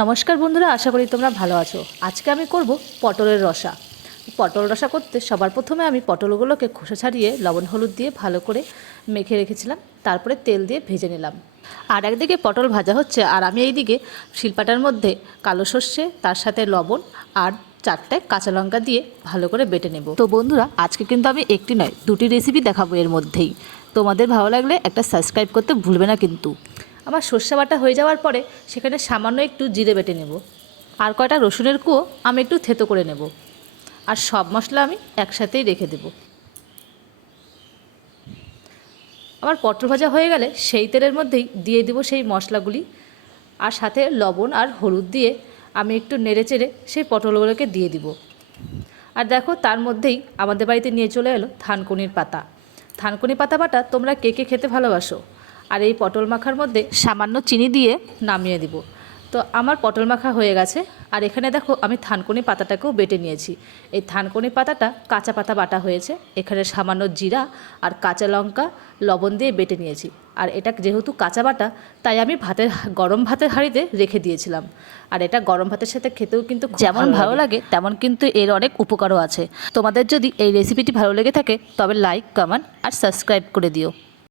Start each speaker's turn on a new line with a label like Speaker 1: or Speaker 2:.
Speaker 1: নমস্কার বন্ধুরা, আশা করি তোমরা ভালো আছো। আজকে আমি করব পটলের রসা। পটল রসা করতে সবার প্রথমে আমি পটলগুলোকে খোসা ছাড়িয়ে লবণ হলুদ দিয়ে ভালো করে মেখে রেখেছিলাম, তারপরে তেল দিয়ে ভেজে নিলাম। আর একদিকে পটল ভাজা হচ্ছে, আর আমি এইদিকে শিলপাটার মধ্যে কালো সর্ষে, তার সাথে লবণ আর চারটে কাঁচা লঙ্কা দিয়ে ভালো করে বেটে নেব। তো বন্ধুরা, আজকে কিন্তু আমি একটি নয়, দুটি রেসিপি দেখাবো এর মধ্যেই। তোমাদের ভালো লাগলে একটা সাবস্ক্রাইব করতে ভুলবে না কিন্তু। আমার সর্ষে বাটা হয়ে যাওয়ার পরে সেখানে সামান্য একটু জিরে বেটে নেব। আর কয়টা রসুনের কুয়ো আমি একটু থেতো করে নেব। আর সব মশলা আমি একসাথেই রেখে দেব। আমার পটল ভাজা হয়ে গেলে সেই তেলের মধ্যেই দিয়ে দেবো সেই মশলাগুলি। আর সাথে লবণ আর হলুদ দিয়ে আমি একটু নেড়ে চেড়ে সেই পটলগুলোকে দিয়ে দিব। আর দেখো তার মধ্যেই আমাদের বাড়িতে নিয়ে চলে এলো থানকুনির পাতা। থানকুনি পাতা বাটা তোমরা কে কে খেতে ভালোবাসো? আর এই পটল মাখার মধ্যে সামান্য চিনি দিয়ে নামিয়ে দিব। তো আমার পটল মাখা হয়ে গেছে। আর এখানে দেখো আমি থানকুনি পাতাটাকেও বেটে নিয়েছি। এই থানকুনি পাতাটা কাঁচা পাতা বাটা হয়েছে। এখানে সামান্য জিরা আর কাঁচা লঙ্কা লবণ দিয়ে বেটে নিয়েছি। আর এটা যেহেতু কাঁচা বাটা তাই আমি ভাতের গরম ভাতের হাঁড়িতে রেখে দিয়েছিলাম। আর এটা গরম ভাতের সাথে খেতেও কিন্তু যেমন ভালো লাগে। তেমন কিন্তু এর অনেক উপকারও আছে। তোমাদের যদি এই রেসিপিটি ভালো লেগে থাকে তবে লাইক কমেন্ট আর সাবস্ক্রাইব করে দিও।